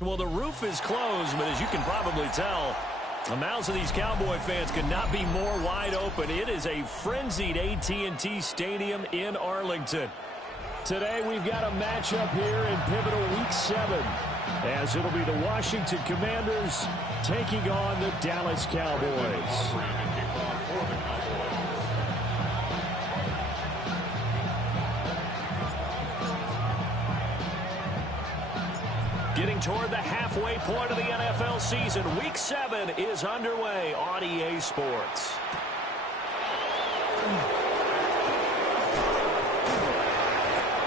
Well, the roof is closed, but as you can probably tell, the mouths of these Cowboy fans could not be more wide open. It is a frenzied AT&T Stadium in Arlington. Today we've got a matchup here in pivotal Week 7, as it'll be the Washington Commanders taking on the Dallas Cowboys. Getting toward the halfway point of the NFL season, Week 7 is underway on EA Sports.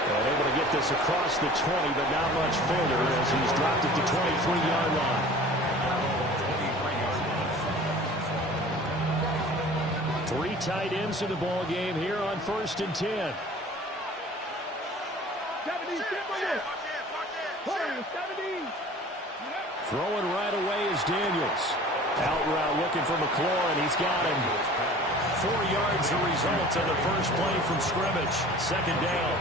And able to get this across the 20, but not much further as he's dropped at the 23-yard line. Three tight ends in the ball game here on 1st and 10. Throwing right away is Daniels. Out route looking for McLaurin. He's got him. 4 yards the result of the first play from scrimmage. 2nd down.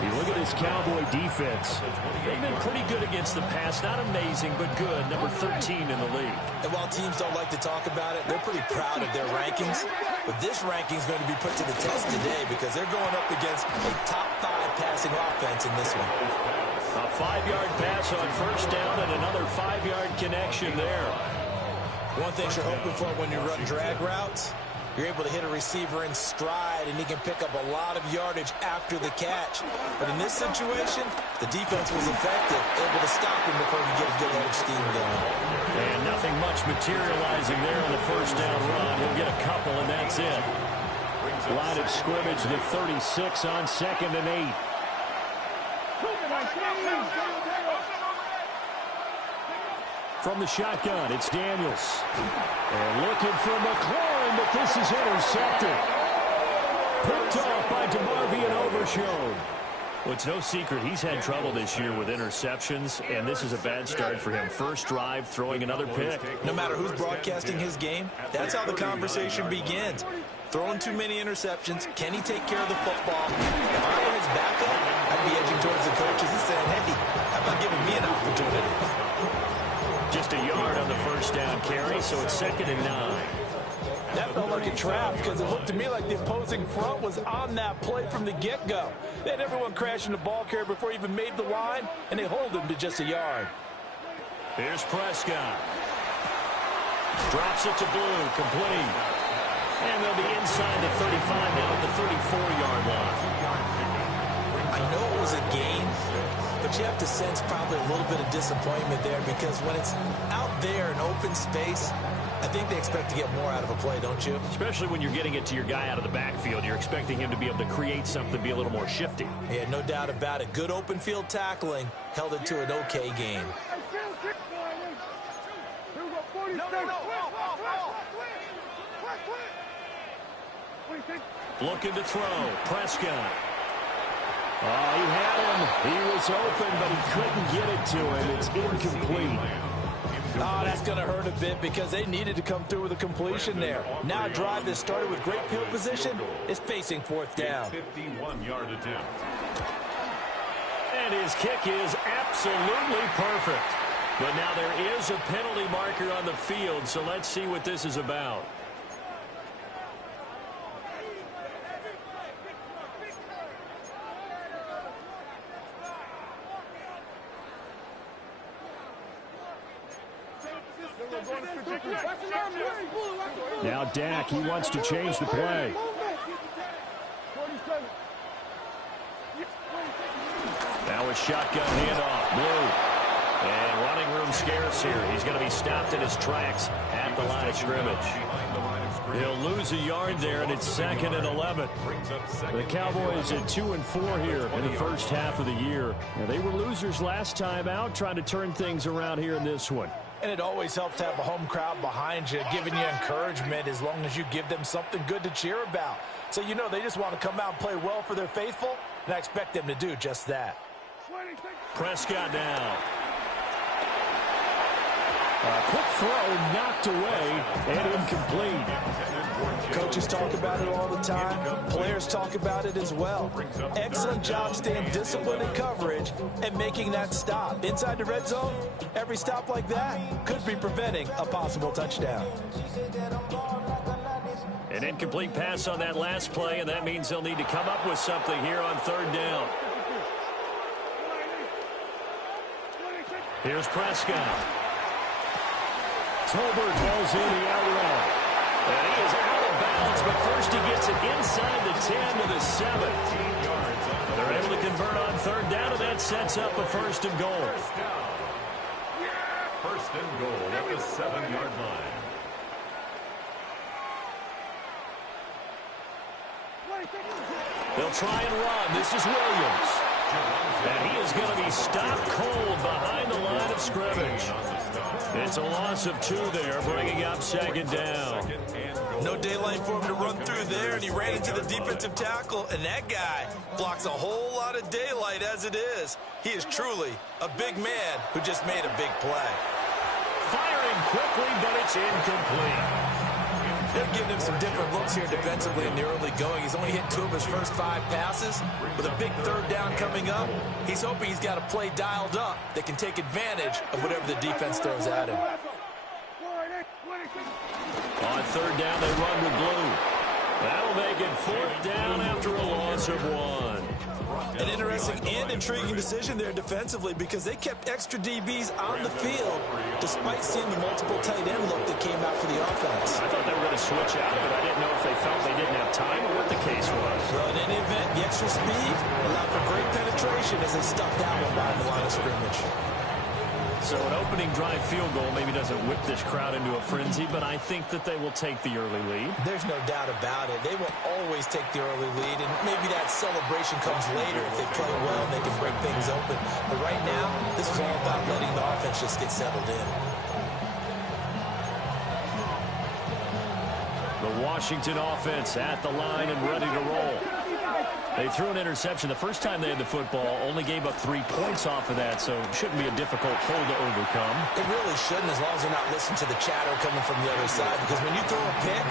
You look at this Cowboy defense. They've been pretty good against the pass. Not amazing, but good. Number 13 in the league. And while teams don't like to talk about it, they're pretty proud of their rankings. But this ranking is going to be put to the test today because they're going up against a top 5 passing offense in this one. A 5-yard pass on 1st down and another 5-yard connection there. One thing you're hoping for when you run drag routes, you're able to hit a receiver in stride, and he can pick up a lot of yardage after the catch. But in this situation, the defense was effective, able to stop him before he get a good head of steam going. And nothing much materializing there on the 1st down run. He'll get a couple, and that's it. Line of scrimmage, the 36 on 2nd and 8. From the shotgun, it's Daniels. And looking for McLaurin, but this is intercepted. Picked off by DeMarvion Overshown. Well, it's no secret he's had trouble this year with interceptions, and this is a bad start for him. First drive, throwing another pick. No matter who's broadcasting his game, that's how the conversation begins. Throwing too many interceptions, can he take care of the football? If I were his backup, I'd be edging towards the coaches and saying, hey, how about giving me an opportunity? Just a yard on the 1st down carry, so it's 2nd and 9. That felt like a trap because it looked to me like the opposing front was on that play from the get-go. They had everyone crashing the ball carrier before he even made the line, and they hold him to just a yard. Here's Prescott. Drops it to Blue, complete. And they'll be inside the 35 now at the 34-yard line. I know it was a gain, but you have to sense probably a little bit of disappointment there because when it's out there in open space, I think they expect to get more out of a play, don't you? Especially when you're getting it to your guy out of the backfield. You're expecting him to be able to create something, be a little more shifty. Yeah, no doubt about it. Good open field tackling held it to an okay game. Looking to throw. Prescott. Oh, he had him. He was open, but he couldn't get it to him. It's incomplete. Oh, that's going to hurt a bit because they needed to come through with a completion there. Now a drive that started with great field position is facing 4th down. 51-yard attempt. And his kick is absolutely perfect. But now there is a penalty marker on the field, so let's see what this is about. Now Dak, he wants to change the play. Now a shotgun handoff. Blue. And running room scarce here. He's going to be stopped in his tracks at the line of scrimmage. He'll lose a yard there, and it's 2nd and 11. The Cowboys at 2-4 here in the first half of the year. Now, they were losers last time out, trying to turn things around here in this one. And it always helps to have a home crowd behind you, giving you encouragement as long as you give them something good to cheer about. So you know they just want to come out and play well for their faithful, and I expect them to do just that. Prescott down. Quick throw knocked away and incomplete. Coaches talk about it all the time. Players talk about it as well. Excellent job staying disciplined in coverage and making that stop. Inside the red zone, every stop like that could be preventing a possible touchdown. An incomplete pass on that last play, and that means they'll need to come up with something here on third down. Here's Prescott. Tolbert calls in the out route. And he is out of bounds, but first he gets it inside the 10 to the 7. They're able to convert on third down, and that sets up a first and goal. First and goal at the 7-yard line. They'll try and run. This is Williams. And he is going to be stopped cold behind the line of scrimmage. It's a loss of 2 there, bringing up second down. No daylight for him to run through there, and he ran into the defensive tackle, and that guy blocks a whole lot of daylight as it is. He is truly a big man who just made a big play. Firing quickly, but it's incomplete. They're giving him some different looks here defensively in the early going. He's only hit 2 of his first 5 passes. With a big third down coming up, he's hoping he's got a play dialed up that can take advantage of whatever the defense throws at him. On third down, they run with blue. That'll make it 4th down after a loss of 1. An interesting and intriguing decision there defensively because they kept extra DBs on the field despite seeing the multiple tight end look that came out for the offense. I thought they were going to switch out, but I didn't know if they felt they didn't have time or what the case was. Well, in any event, the extra speed allowed for great penetration as they stuffed that one behind the line of scrimmage. So an opening drive field goal maybe doesn't whip this crowd into a frenzy, but I think that they will take the early lead. There's no doubt about it. They will always take the early lead, and maybe that celebration comes later if they play well and they can break things open. But right now, this is all about letting the offense just get settled in. The Washington offense at the line and ready to roll. They threw an interception the first time they had the football, only gave up 3 points off of that, so it shouldn't be a difficult hole to overcome. It really shouldn't, as long as they're not listening to the chatter coming from the other side, because when you throw a pick,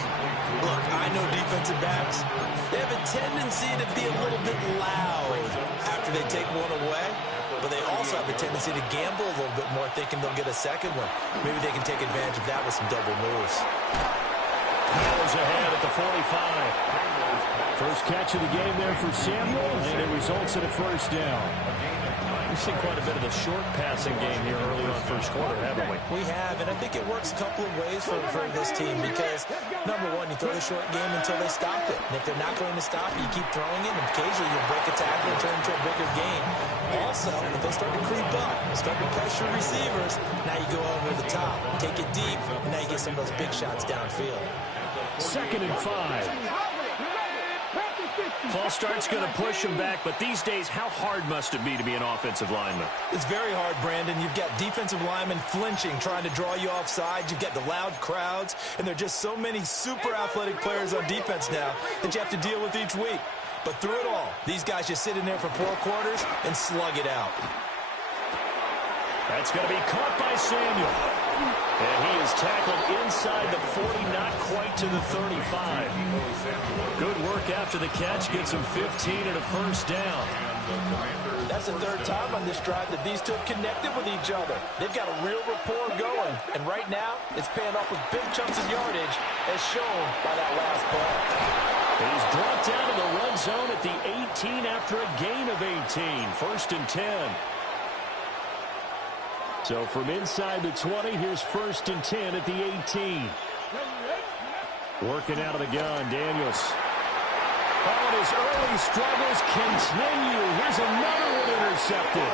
look, I know defensive backs, they have a tendency to be a little bit loud after they take one away, but they also have a tendency to gamble a little bit more, thinking they'll get a second one. Maybe they can take advantage of that with some double moves. Powers ahead at the 45. First catch of the game there for Samuel, and it results in a first down. We've seen quite a bit of the short passing game here early on first quarter, haven't we? We have, and I think it works a couple of ways for this team because, number one, you throw the short game until they stop it. And if they're not going to stop it, you keep throwing it, and occasionally you break a tackle and turn it into a bigger game. Also, if they start to creep up, start to pressure receivers, now you go over the top, take it deep, and now you get some of those big shots downfield. 2nd and 5. False start's going to push him back, but these days, how hard must it be to be an offensive lineman? It's very hard, Brandon. You've got defensive linemen flinching, trying to draw you offside. You've got the loud crowds, and there are just so many super athletic players on defense now that you have to deal with each week. But through it all, these guys just sit in there for 4 quarters and slug it out. That's going to be caught by Samuel. And he is tackled inside the 40, not quite to the 35. Good work after the catch, gets him 15 and a first down. That's the 3rd time on this drive that these two have connected with each other. They've got a real rapport going, and right now it's paying off with big chunks of yardage, as shown by that last play. He's brought down to the red zone at the 18 after a gain of 18. 1st and 10. So from inside the 20, here's 1st and 10 at the 18. Working out of the gun, Daniels. Oh, and his early struggles continue. Here's another one intercepted.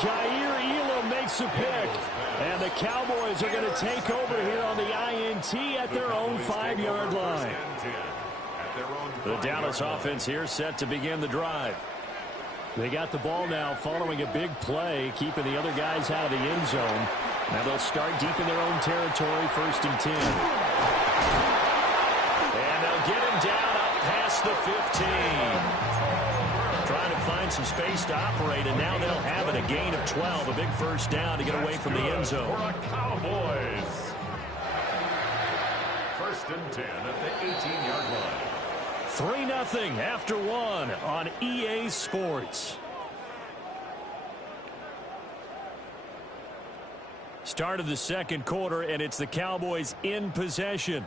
Jair Elam makes a pick. And the Cowboys are going to take over here on the INT at their own 5-yard line. The Dallas offense here set to begin the drive. They got the ball now following a big play, keeping the other guys out of the end zone. Now they'll start deep in their own territory, 1st and 10. And they'll get him down up past the 15. Trying to find find some space to operate, and now they'll have it. A gain of 12, a big first down to get away from the end zone. For the Cowboys. First and 10 at the 18-yard line. 3-0 after one on EA Sports. Start of the second quarter, and it's the Cowboys in possession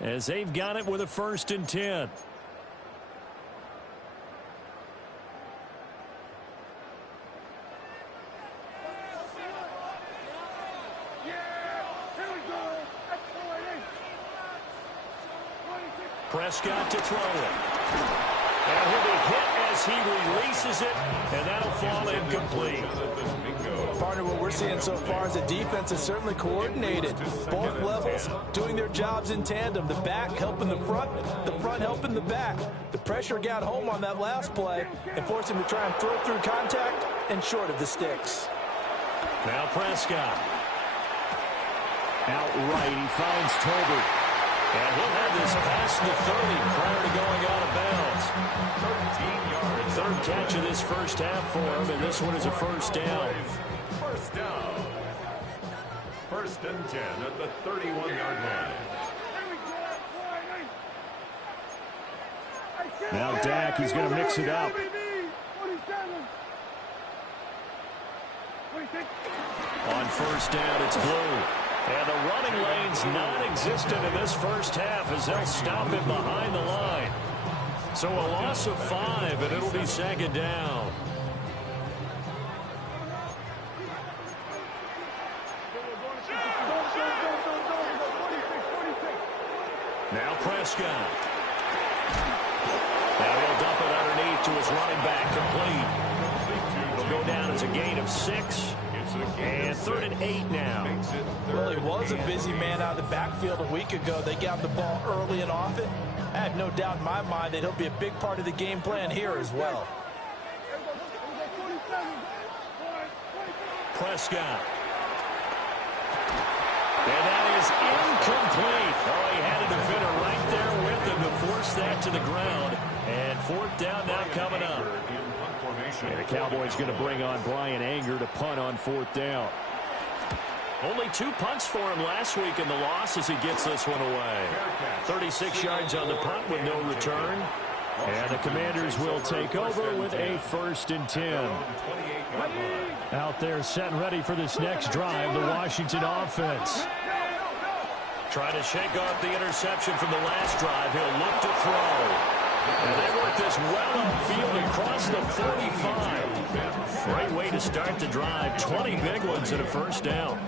as they've got it with a 1st and 10. Prescott to throw it. And he'll be hit as he releases it, and that'll fall incomplete. Partner, what we're seeing so far is the defense is certainly coordinated. Both levels doing their jobs in tandem. The back helping the front helping the back. The pressure got home on that last play and forced him to try and throw through contact and short of the sticks. Now Prescott. Outright, he finds Tolbert. And he'll have this past the 30 prior to going out of bounds. 13 yards. Third catch of this first half for him, and this one is a first down. First down. 1st and 10 at the 31-yard line. Now Dak, he's going to mix it up. On first down, it's Blue. And the running lane's non-existent in this first half as they'll stop him behind the line. So a loss of 5, and it'll be second down. Now Prescott. Now he'll dump it underneath to his running back, complete. It'll go down as a gain of 6. And 3rd and 8 now. Well, he was a busy man out of the backfield a week ago. They got the ball early and often. I have no doubt in my mind that he'll be a big part of the game plan here as well. Prescott. And that is incomplete. Oh, he had a defender right there with him to force that to the ground. And 4th down now coming up. And the Cowboys going to bring on Brian Anger to punt on 4th down. Only 2 punts for him last week in the loss as he gets this one away. 36 yards on the punt with no return. And the Commanders will take over with a 1st and 10. Out there set and ready for this next drive, the Washington offense. Trying to shake off the interception from the last drive. He'll look to throw. And they work this well upfield across the 45. Great way to start the drive. 20 big ones and a first down.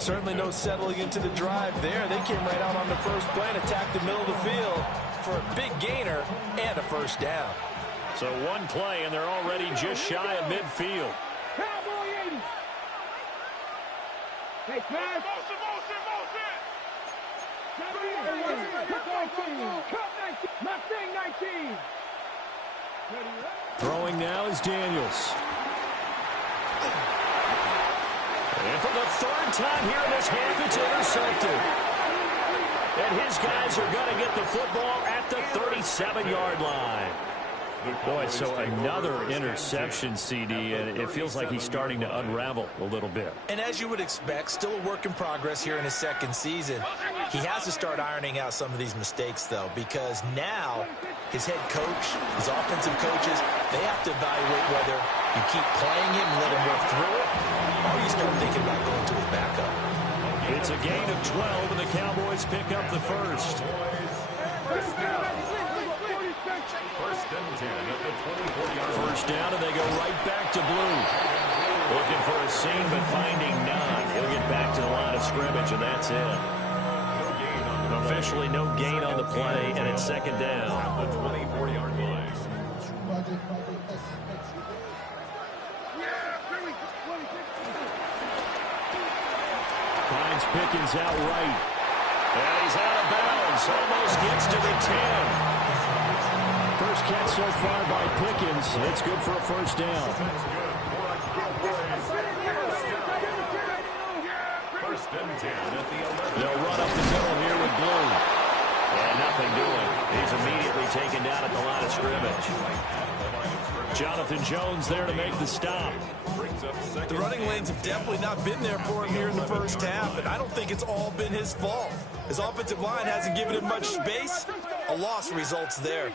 Certainly no settling into the drive there. They came right out on the first play and attacked the middle of the field for a big gainer and a first down. So one play, and they're already just shy of midfield. Hey, pass. Throwing now is Daniels. And for the 3rd time here in this half, it's intercepted. And his guys are going to get the football at the 37-yard line. Boy, so another interception, CD, and it feels like he's starting to unravel a little bit. And as you would expect, still a work in progress here in his 2nd season. He has to start ironing out some of these mistakes, though, because now his head coach, his offensive coaches, they have to evaluate whether you keep playing him and let him work through it, or you start thinking about going to his backup. It's a gain of 12, and the Cowboys pick up the first. First and 10 at the 24-yard line. First down, and they go right back to Blue. Looking for a seam, but finding none. He'll get back to the line of scrimmage, and that's it. Officially no gain on the play, and it's second down. At the 24-yard line. Finds Pickens outright. And he's out of bounds. Almost gets to the 10. First catch so far by Pickens. It's good for a first down. First and 10 at the 11. They'll run up the middle here with Blue. And nothing doing. He's immediately taken down at the line of scrimmage. Jonathan Jones there to make the stop. The running lanes have definitely not been there for him here in the first half, and I don't think it's all been his fault. His offensive line hasn't given him much space. A loss results there.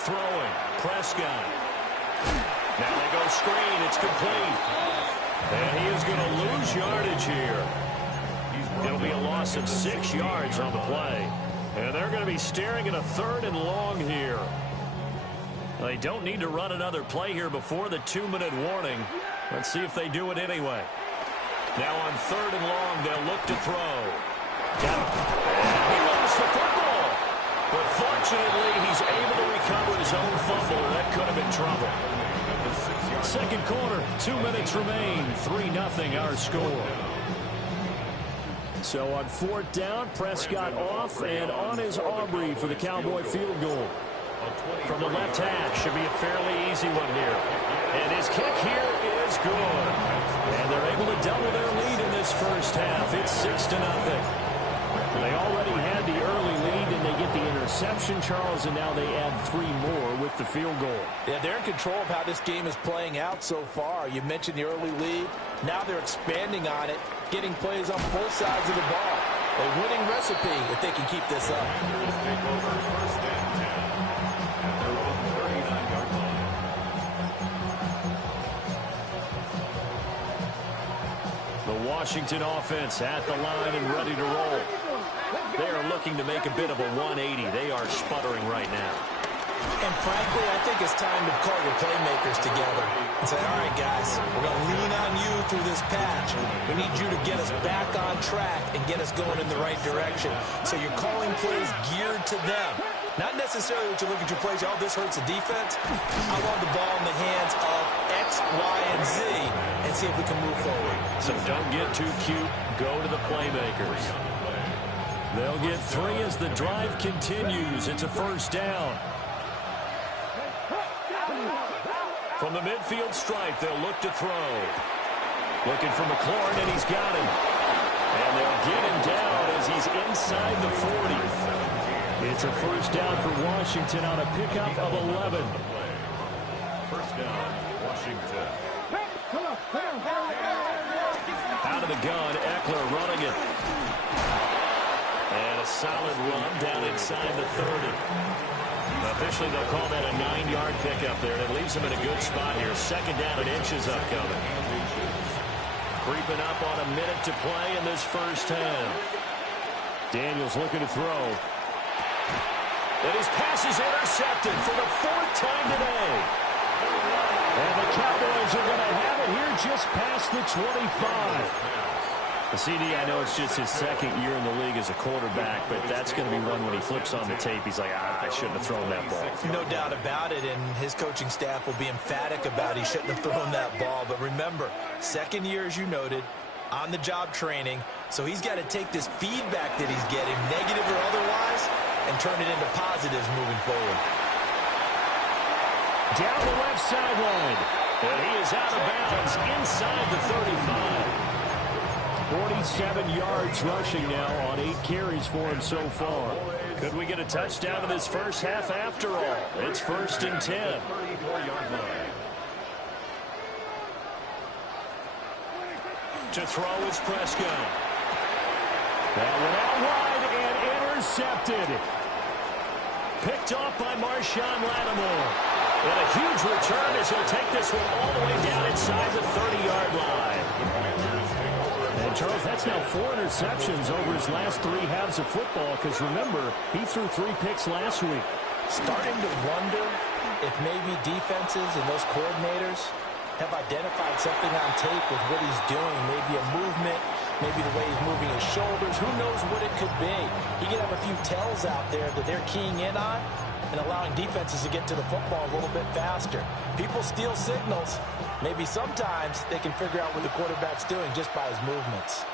Throwing, Prescott. Now they go screen. It's complete. And he is going to lose yardage here. It'll be a loss of 6 yards on the play. And they're going to be staring at a 3rd and long here. They don't need to run another play here before the 2-minute warning. Let's see if they do it anyway. Now on 3rd and long, they'll look to throw. Got it. He lost the football. But fortunately, he's able to recover his own fumble. That could have been trouble. Second quarter, 2 minutes remain. 3-0 our score. So on 4th down, Prescott off and on is Aubrey for the Cowboy field goal. From the left hash, should be a fairly easy one here. And his kick here is good. And they're able to double their lead in this first half. It's 6-0. They already had the early lead, and they get the interception, Charles, and now they add 3 more with the field goal. Yeah, they're in control of how this game is playing out so far. You mentioned the early lead. Now they're expanding on it, getting plays on both sides of the ball. A winning recipe if they can keep this up. The Washington offense at the line and ready to roll. They are looking to make a bit of a 180. They are sputtering right now. And frankly, I think it's time to call your playmakers together and say, all right, guys, we're going to lean on you through this patch. We need you to get us back on track and get us going in the right direction. So you're calling plays geared to them. Not necessarily what you look at your plays, oh, this hurts the defense. I want the ball in the hands of X, Y, and Z and see if we can move forward. So don't get too cute. Go to the playmakers. They'll get 3 as the drive continues. It's a 1st down. From the midfield stripe, they'll look to throw. Looking for McLaurin, and he's got him. And they'll get him down as he's inside the 40. It's a 1st down for Washington on a pickup of 11. 1st down, Washington. Out of the gun, Eckler running it. And a solid run down inside the 30. Officially, they'll call that a 9-yard pickup there. That leaves them in a good spot here. 2nd down and inches upcoming. Creeping up on a minute to play in this first half. Daniels looking to throw. And his pass is intercepted for the 4th time today. And the Cowboys are going to have it here just past the 25. The CD, I know it's just his 2nd year in the league as a quarterback, but that's going to be one when he flips on the tape, he's like, I shouldn't have thrown that ball. No doubt about it, and his coaching staff will be emphatic about he shouldn't have thrown that ball. But remember, 2nd year, as you noted, on-the-job training, so he's got to take this feedback that he's getting, negative or otherwise, and turn it into positives moving forward. Down the left sideline, and he is out of bounds inside the 35. 47 yards rushing now on 8 carries for him so far. Could we get a touchdown in this first half after all? It's 1st and 10. To throw is Prescott. That went out wide and intercepted. Picked off by Marshawn Lattimore. And a huge return as he'll take this one all the way down inside the 30-yard line. And, Charles, that's now 4 interceptions over his last 3 halves of football because, remember, he threw 3 picks last week. Starting to wonder if maybe defenses and those coordinators have identified something on tape with what he's doing, maybe a movement, maybe the way he's moving his shoulders. Who knows what it could be? He could have a few tells out there that they're keying in on and allowing defenses to get to the football a little bit faster. People steal signals. Maybe sometimes they can figure out what the quarterback's doing just by his movements.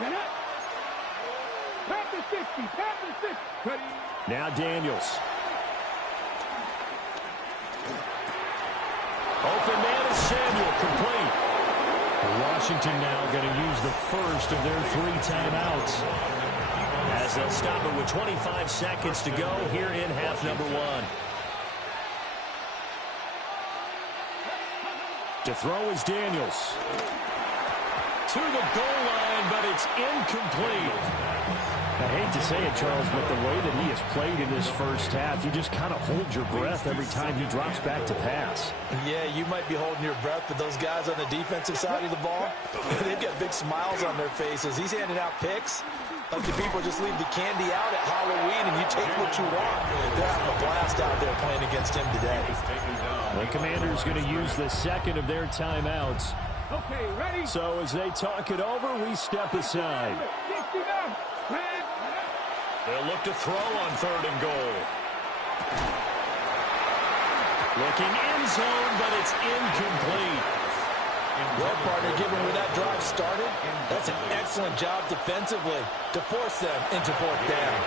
Now Daniels. Open man is Samuel, complete. Washington now going to use the first of their 3 timeouts. As they'll stop it with 25 seconds to go here in half number 1. To throw is Daniels. To the goal line, but it's incomplete. I hate to say it, Charles, but the way that he has played in this first half, you just kind of hold your breath every time he drops back to pass. Yeah, you might be holding your breath, but those guys on the defensive side of the ball, they've got big smiles on their faces. He's handing out picks like the people just leave the candy out at Halloween and you take what you want. They're having a blast out there playing against him today. The Commanders going to use the second of their timeouts. Okay, ready? So as they talk it over, we step aside. They'll look to throw on 3rd and goal. Looking end zone, but it's incomplete. Well, partner, given where that drive started, that's an excellent job defensively to force them into 4th down.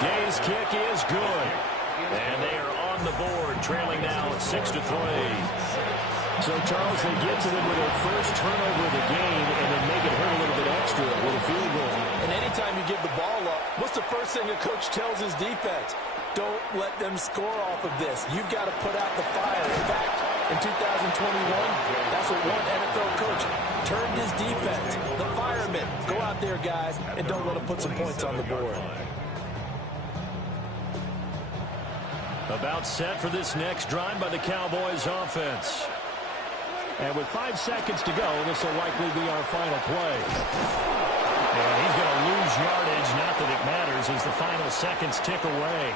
Gay's kick is good. And they are on the board, trailing now 6-3. So, Charles, they get to them with their first turnover of the game and then make it hurt a little bit extra with a field goal. And anytime you give the ball up, what's the first thing a coach tells his defense? Don't let them score off of this. You've got to put out the fire. In fact, in 2021, that's what one NFL coach turned his defense. The firemen. Go out there, guys, and don't let them put some points on the board. About set for this next drive by the Cowboys offense. And with 5 seconds to go, this will likely be our final play. And he's going to lose yardage. Not that it matters as the final seconds tick away.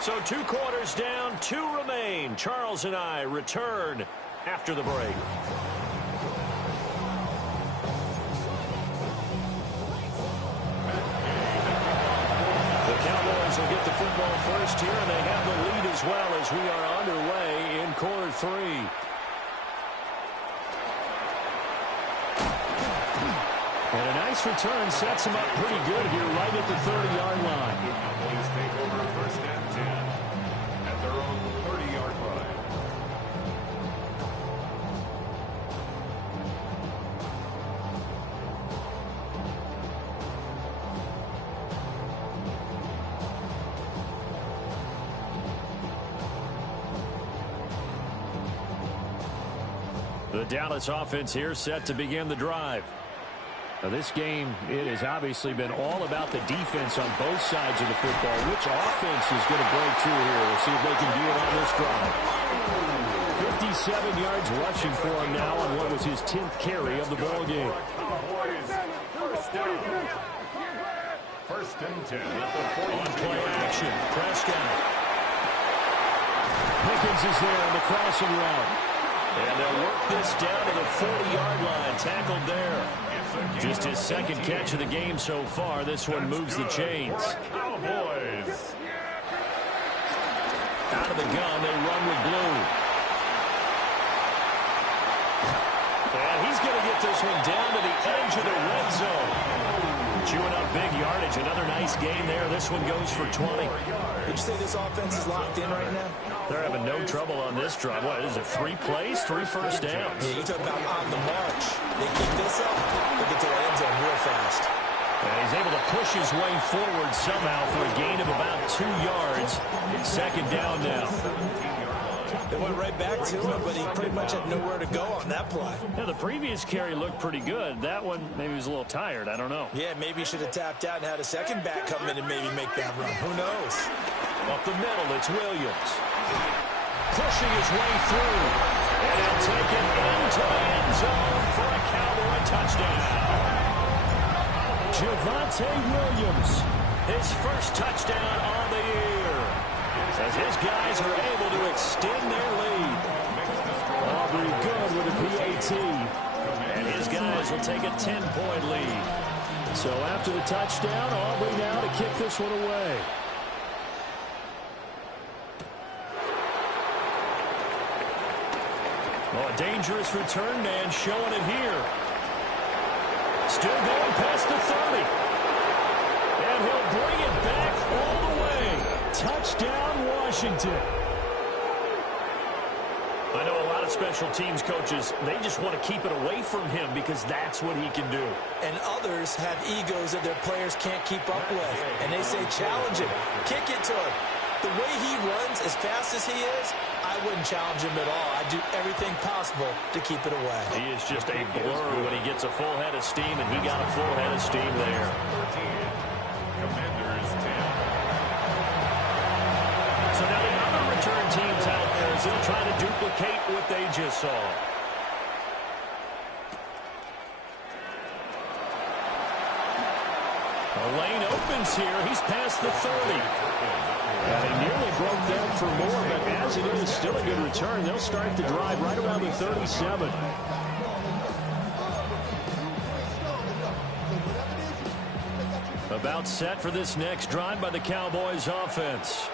So 2 quarters down, 2 remain. Charles and I return after the break. The Cowboys will get the football first here, and they have the lead as well as we are underway in quarter 3. And a nice return sets him up pretty good here right at the 30-yard line. Cowboys take over 1st and 10 at their own 30-yard line. The Dallas offense here set to begin the drive. Now this game, it has obviously been all about the defense on both sides of the football. Which offense is going to break through here? We'll see if they can do it on this drive. 57 yards rushing for him now on what was his 10th carry of the ball game. Cowboys, 1st down. 1st and 10 at the 40. On play action, Prescott. Pickens is there on the crossing route. And they'll work this down to the 40-yard line. Tackled there. Just his 2nd catch of the game so far. This one moves the chains. Cowboys. Out of the gun, they run with blue. And he's going to get this one down to the edge of the red zone. Chewing up big yardage. Another nice gain there. This one goes for 20. Would you say this offense is locked in right now? They're having no trouble on this drive. What is it, 3 plays, 3 first downs? Yeah, you talk about on the march. They keep this up, they'll get to the end zone real fast. And he's able to push his way forward somehow for a gain of about 2 yards. 2nd down now. They went right back to him, but he pretty much had nowhere to go on that play. Yeah, the previous carry looked pretty good. That one, maybe he was a little tired. I don't know. Yeah, maybe he should have tapped out and had a second back come in and maybe make that run. Who knows? Up the middle, it's Williams. Pushing his way through. And he'll take it into the end zone for a Cowboy touchdown. Javonte Williams, his first touchdown on the year. As his guys are able to extend their lead. Aubrey good with a PAT. And his guys will take a 10-point lead. So after the touchdown, Aubrey now to kick this one away. Oh, a dangerous return man showing it here. Still going past the 30. And he'll bring it back all the way. Touchdown, Washington. I know a lot of special teams coaches, they just want to keep it away from him because that's what he can do. And others have egos that their players can't keep up with. And they say, challenge him. Kick it to him. The way he runs, as fast as he is, I wouldn't challenge him at all. I'd do everything possible to keep it away. He is just a blur when he gets a full head of steam, and he got a full head of steam there. Commanders 10. So now the other return teams out there as they'll try to duplicate what they just saw. The lane opens here. He's past the 30. And he nearly broke that for more, but as it is, still a good return. They'll start the drive right around the 37. About set for this next drive by the Cowboys offense.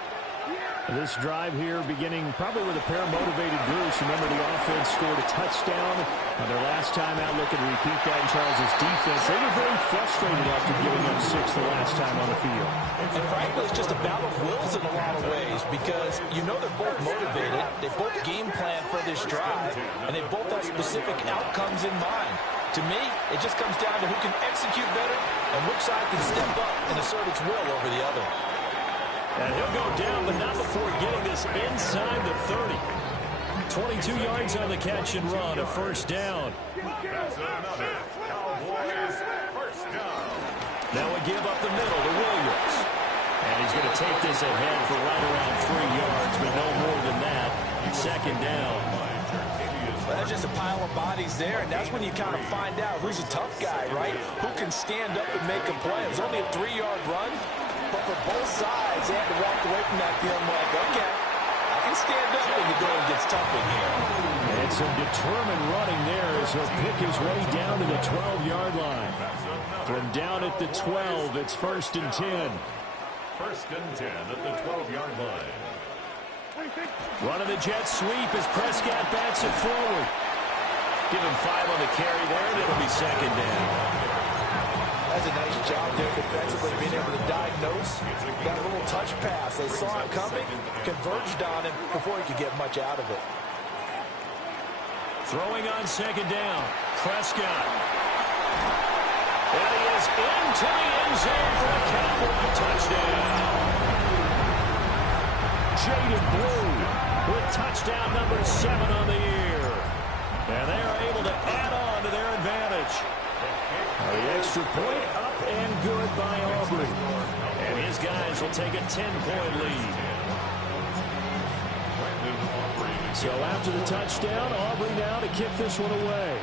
This drive here beginning probably with a pair of motivated groups. Remember, the offense scored a touchdown on their last time out. Looking to repeat that in Charles' defense. They were very frustrated after giving up 6 the last time on the field. And frankly, it's just a battle of wills in a lot of ways because you know they're both motivated. They both game plan for this drive, and they both have specific outcomes in mind. To me, it just comes down to who can execute better and which side can step up and assert its will over the other. And he'll go down, but not before getting this inside the 30. 22 yards on the catch and run, a first down. That's another Cowboys first down. Now a give up the middle to Williams. And he's going to take this ahead for right around 3 yards, but no more than that. Second down. Well, that's just a pile of bodies there, and that's when you kind of find out who's a tough guy, right? Who can stand up and make a play. It was only a 3-yard run. But for both sides, they had to walk away from that feeling like, okay, I can stand up when the going gets tough in here. And some determined running there as he'll pick his way down to the 12-yard line. From down at the 12, it's 1st and 10. 1st and 10 at the 12-yard line. Running the jet sweep as Prescott bats it forward. Give him 5 on the carry there, and it'll be second down. That's a nice job there defensively, being able to diagnose that little touch pass. They saw it coming, converged on him before he could get much out of it. Throwing on second down, Prescott. And he is into the end zone for a Cowboy touchdown. Jaden Blue with touchdown number 7 on the year. And they are able to add on to their advantage. The extra point up and good by Aubrey. And his guys will take a 10-point lead. So after the touchdown, Aubrey now to kick this one away.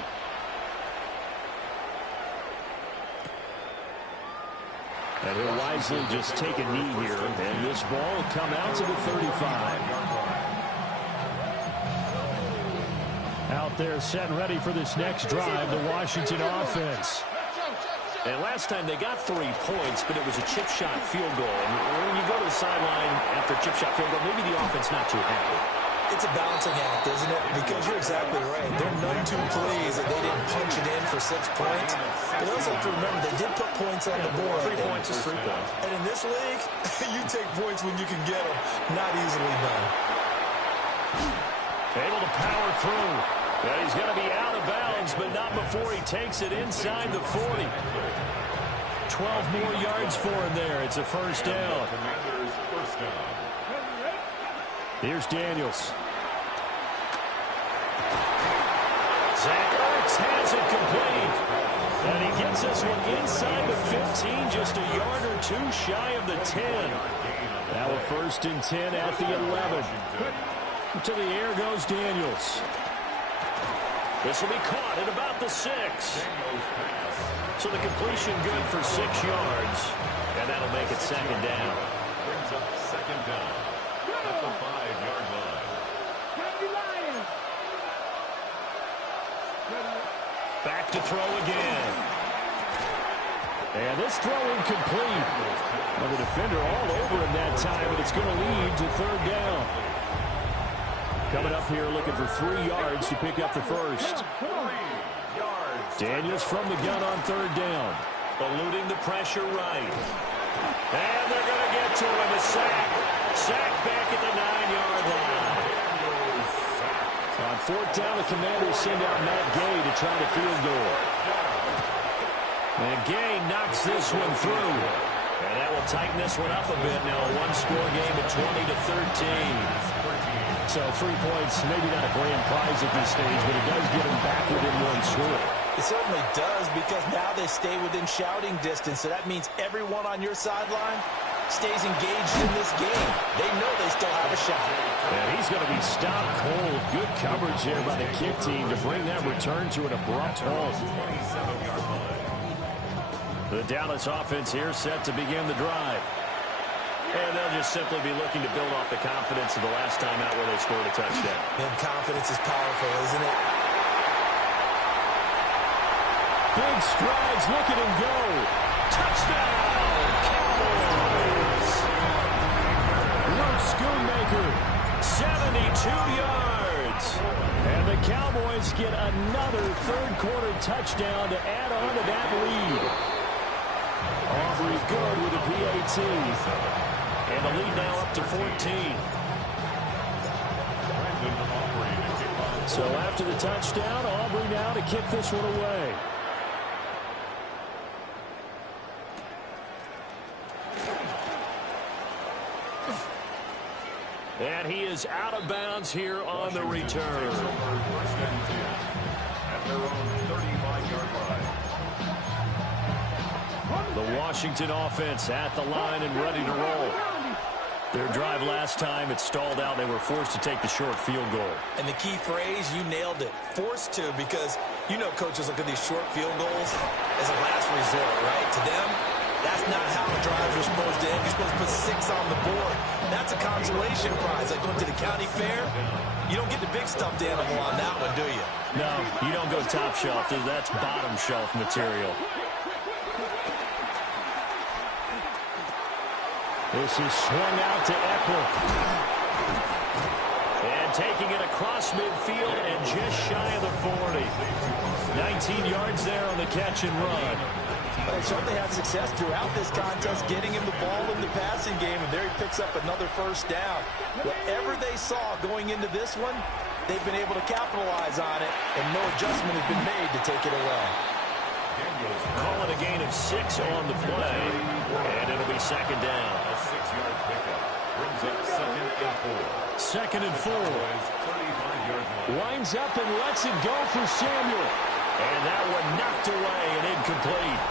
And he'll wisely just take a knee here. And this ball will come out to the 35. Out there set and ready for this next drive, the Washington offense. And last time they got 3 points, but it was a chip shot field goal. And when you go to the sideline after a chip shot field goal, maybe the offense not too happy. It's a balancing act, isn't it? Because you're exactly right. They're none too pleased that they didn't punch it in for 6 points. But you also have to remember, they did put points on the board. 3 points is 3 points. And in this league, you take points when you can get them. Not easily done. Able to power through. Yeah, he's going to be out of bounds, but not before he takes it inside the 40. 12 more yards for him there. It's a first down. Here's Daniels. Zach Ertz has it complete. And he gets this one inside the 15, just a yard or 2 shy of the 10. Now a 1st and 10 at the 11. To the air goes Daniels. This will be caught at about the 6. So the completion good for 6 yards. And that'll make it second down. Brings up second down at the 5-yard line. Back to throw again. And this throw incomplete. Well, the defender all over him that time, but it's going to lead to 3rd down. Coming up here looking for 3 yards to pick up the first. 3 yards. Daniels from the gun on 3rd down. Eluding the pressure right. And they're going to get to him. A sack. Sack back at the 9-yard line. On 4th down, the Commanders send out Matt Gay to try to field goal. And Gay knocks this one through. And that will tighten this one up a bit now. A one-score game at 20-13. So 3 points, maybe not a grand prize at this stage, but it does get them back within one score. It certainly does, because now they stay within shouting distance. So that means everyone on your sideline stays engaged in this game. They know they still have a shot. And he's going to be stopped cold. Good coverage here by the kick team to bring that return to an abrupt halt. The Dallas offense here set to begin the drive. And they'll just simply be looking to build off the confidence of the last time out where they scored a touchdown. And confidence is powerful, isn't it? Big strides, look at him go. Touchdown, Cowboys! Luke Schoonmaker, 72 yards. and the Cowboys get another third-quarter touchdown to add on to that lead. Aubrey good with a PAT. And the lead now up to 14. So after the touchdown, Aubrey now to kick this one away. And he is out of bounds here on the return. At their own 35-yard line. The Washington offense at the line and ready to roll. Their drive last time, it stalled out. They were forced to take the short field goal. And the key phrase, you nailed it. Forced to, because you know coaches look at these short field goals as a last resort, right? To them, that's not how drives are supposed to end. You're supposed to put 6 on the board. That's a consolation prize. Like going to the county fair, you don't get the big stuffed animal on that one, do you? No, you don't go top shelf. That's bottom shelf material. This is swung out to Eckler. And taking it across midfield and just shy of the 40. 19 yards there on the catch and run. But they certainly had success throughout this contest, getting him the ball in the passing game, and there he picks up another first down. Whatever they saw going into this one, they've been able to capitalize on it, and no adjustment has been made to take it away. Call it a gain of 6 on the play, and it'll be second down. A 6-yard pickup brings up second and 4. 2nd and 4. 35-yard line. Winds up and lets it go for Samuel. And that one knocked away and incomplete.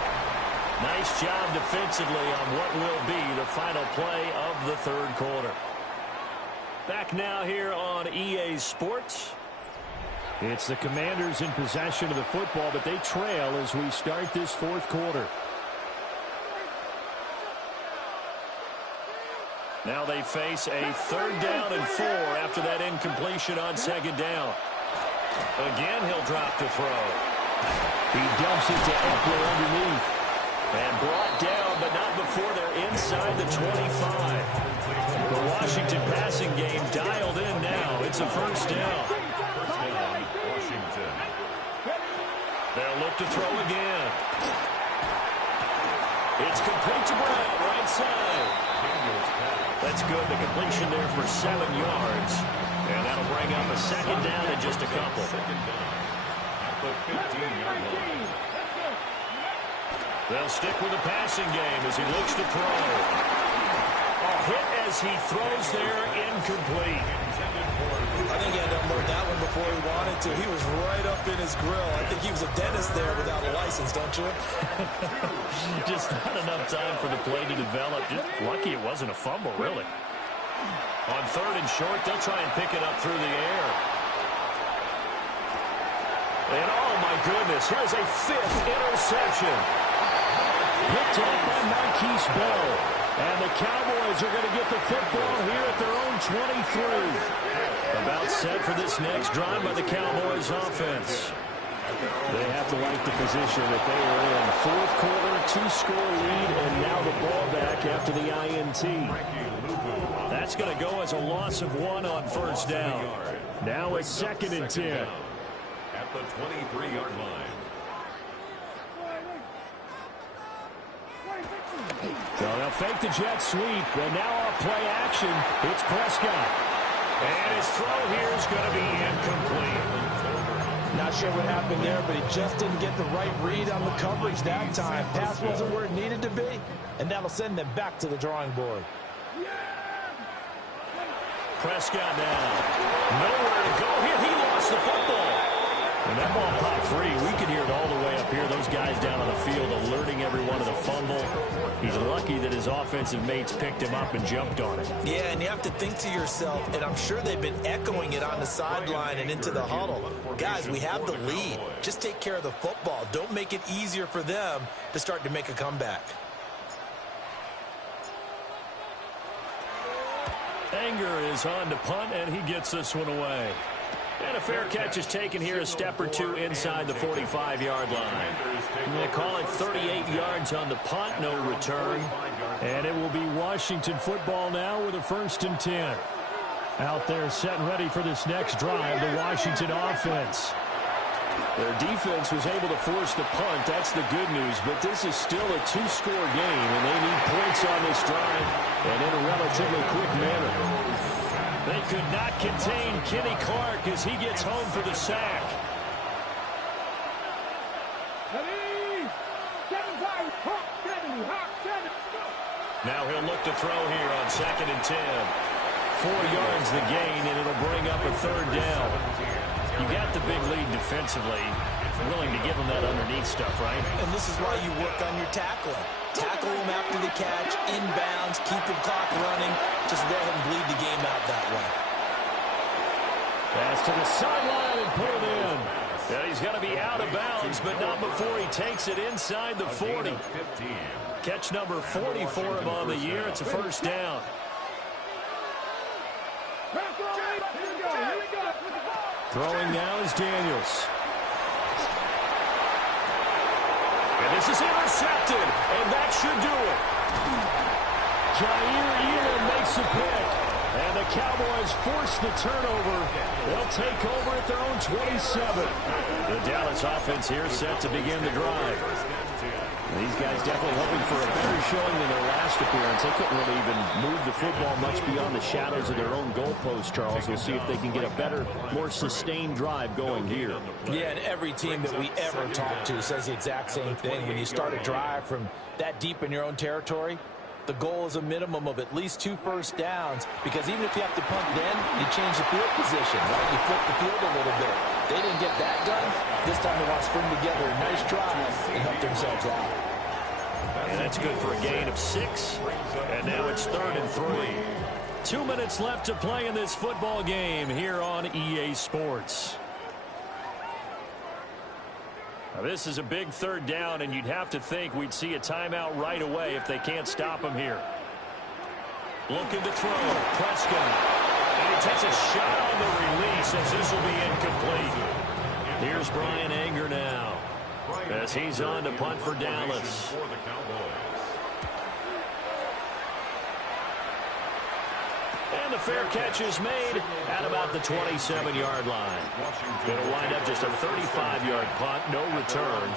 Nice job defensively on what will be the final play of the third quarter. Back now here on EA Sports. It's the Commanders in possession of the football, but they trail as we start this fourth quarter. Now they face a 3rd down and 4 after that incompletion on 2nd down. Again, he'll drop to throw. He dumps it to Eckler underneath. And brought down, but not before they're inside the 25. The Washington passing game dialed in now. It's a first down. Washington. They'll look to throw again. It's complete to Brown, right side. That's good. The completion there for 7 yards. And that'll bring up a 2nd down and just a couple. At the 15-yard line. They'll stick with the passing game as he looks to throw. A hit as he throws there, incomplete. I think he had to unload that one before he wanted to. He was right up in his grill. I think he was a dentist there without a license, don't you? Just not enough time for the play to develop. Just lucky it wasn't a fumble, really. On 3rd and short, they'll try and pick it up through the air. And oh my goodness, here's a 5th interception. Picked up by Marquise Bell. And the Cowboys are going to get the football here at their own 23. About set for this next drive by the Cowboys offense. They have to like the position that they are in. Fourth quarter, 2-score lead, and now the ball back after the INT. That's going to go as a loss of 1 on first down. Now it's 2nd and 10. At the 23-yard line. So they'll fake the jet sweep, and now off play action, it's Prescott. And his throw here is going to be incomplete. Not sure what happened there, but he just didn't get the right read on the coverage that time. Pass wasn't where it needed to be. and that'll send them back to the drawing board. Prescott now. Nowhere to go here. He lost the football. And that ball popped free. We could hear it all the way up here. Those guys down on the field alerting everyone of the fumble. He's lucky that his offensive mates picked him up and jumped on it. Yeah, and you have to think to yourself, and I'm sure they've been echoing it on the sideline and into the huddle. Guys, we have the lead. Just take care of the football. Don't make it easier for them to start to make a comeback. Anger is on to punt, and he gets this one away. And a fair catch is taken here, a step or two inside the 45-yard line. They call it 38 yards on the punt, no return. And it will be Washington football now with a 1st and 10. Out there set and ready for this next drive, the Washington offense. Their defense was able to force the punt. That's the good news. But this is still a 2-score game, and they need points on this drive and in a relatively quick manner. They could not contain Kenny Clark as he gets home for the sack. Now he'll look to throw here on 2nd and 10. 4 yards the gain, and it'll bring up a 3rd down. You got the big lead defensively. Willing to give them that underneath stuff, right? And this is why you work on your tackling. Tackle them after the catch, inbounds, keep the clock running. Just go ahead and bleed the game out that way. Pass to the sideline and put it in. Yeah, he's going to be out of bounds, but not before he takes it inside the 40. Catch number 40 for him on the year. It's a 1st down. Throwing now is Daniels. And this is intercepted, and that should do it. Jair Elam makes a pick, and the Cowboys force the turnover. They'll take over at their own 27. The Dallas offense here set to begin the drive. These guys definitely hoping for a better showing than their last appearance. They couldn't really even move the football much beyond the shadows of their own goalpost, Charles. We'll see if they can get a better, more sustained drive going here. Yeah, and every team that we ever talk to says the exact same thing. When you start a drive from that deep in your own territory, the goal is a minimum of at least 2 first downs, because even if you have to punt then, you change the field position, right? You flip the field a little bit. They didn't get that done. This time they want to string together a nice drive and help themselves out. And that's good for a gain of 6. And now it's 3rd and 3. 2 minutes left to play in this football game here on EA Sports. Now this is a big 3rd down, and you'd have to think we'd see a timeout right away if they can't stop him here. Looking to throw. Prescott. And he takes a shot on the release as this will be incomplete. Here's Brian Anger now as he's on to punt for Dallas. And the fair catch is made at about the 27-yard line. It'll wind up just a 35-yard punt, no return.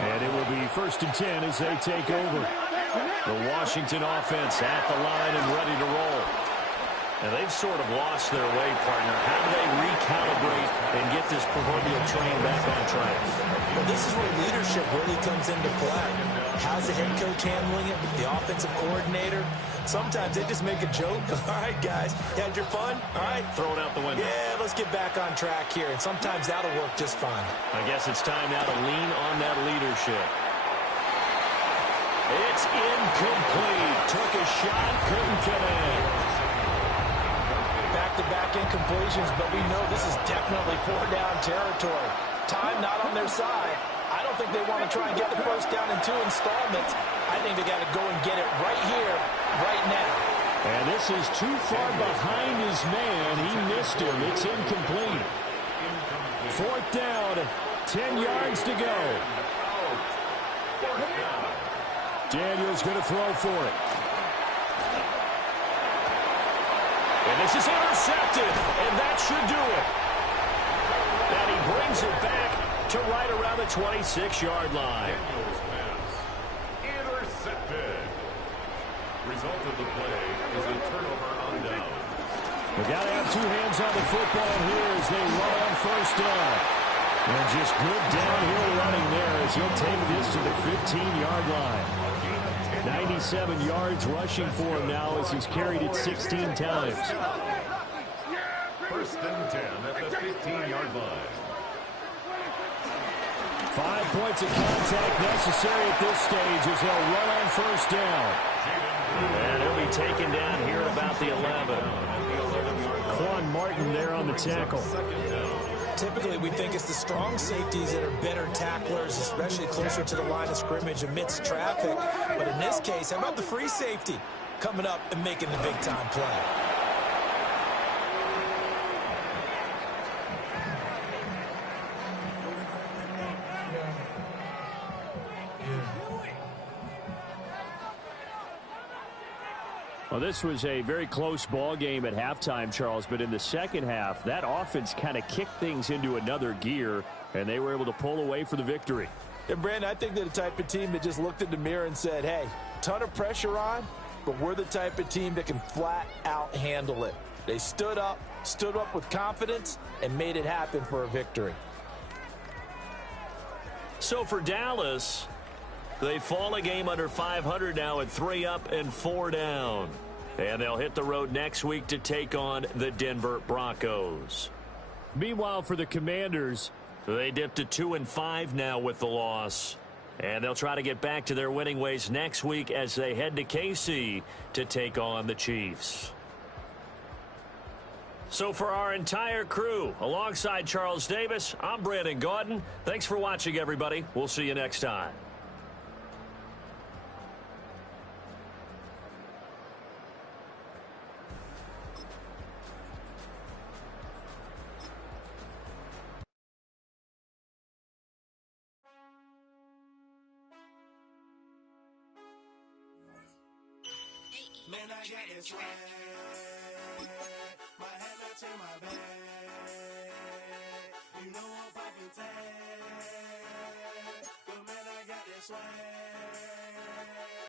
And it will be 1st and 10 as they take over. The Washington offense at the line and ready to roll. And they've sort of lost their way, partner. How do they recalibrate and get this proverbial train back on track? Well, this is where leadership really comes into play. How's the head coach handling it? The offensive coordinator? Sometimes they just make a joke. All right, guys, you had your fun? All right. Throw it out the window. Yeah, let's get back on track here. And sometimes that'll work just fine. I guess it's time now to lean on that leadership. It's incomplete. Took a shot, couldn't connect. Back-to-back incompletions, but we know this is definitely 4-down territory. Time not on their side. I don't think they want to try and get the 1st down in 2 installments. I think they got to go and get it right here, right now. And this is too far behind his man. He missed him. It's incomplete. 4th down, 10 yards to go. Daniels going to throw for it. And this is intercepted, and that should do it. And he brings it back to right around the 26-yard line. Intercepted. Result of the play is a turnover on down. We got to have 2 hands on the football here as they run on 1st down. And just good downhill running there as he'll take this to the 15-yard line. 97 yards rushing for him now as he's carried it 16 times. First and 10 at the 15-yard line. 5 points of contact necessary at this stage as they'll run on first down. And he'll be taken down here at about the 11. Quan Martin there on the tackle. Typically, we think it's the strong safeties that are better tacklers, especially closer to the line of scrimmage amidst traffic. But in this case, how about the free safety coming up and making the big-time play? Well, this was a very close ball game at halftime, Charles, but in the second half, that offense kind of kicked things into another gear, and they were able to pull away for the victory. And, Brandon, I think they're the type of team that just looked in the mirror and said, hey, ton of pressure on, but we're the type of team that can flat out handle it. They stood up with confidence, and made it happen for a victory. So for Dallas, they fall a game under 500 now at 3 up and 4 down. And they'll hit the road next week to take on the Denver Broncos. Meanwhile, for the Commanders, they dipped to 2-5 now with the loss. And they'll try to get back to their winning ways next week as they head to KC to take on the Chiefs. So for our entire crew, alongside Charles Davis, I'm Brandon Gaudin. Thanks for watching, everybody. We'll see you next time. Man, I got this swag. My head not in my bag. You know I'm poppin' tag. But man, I got this swag.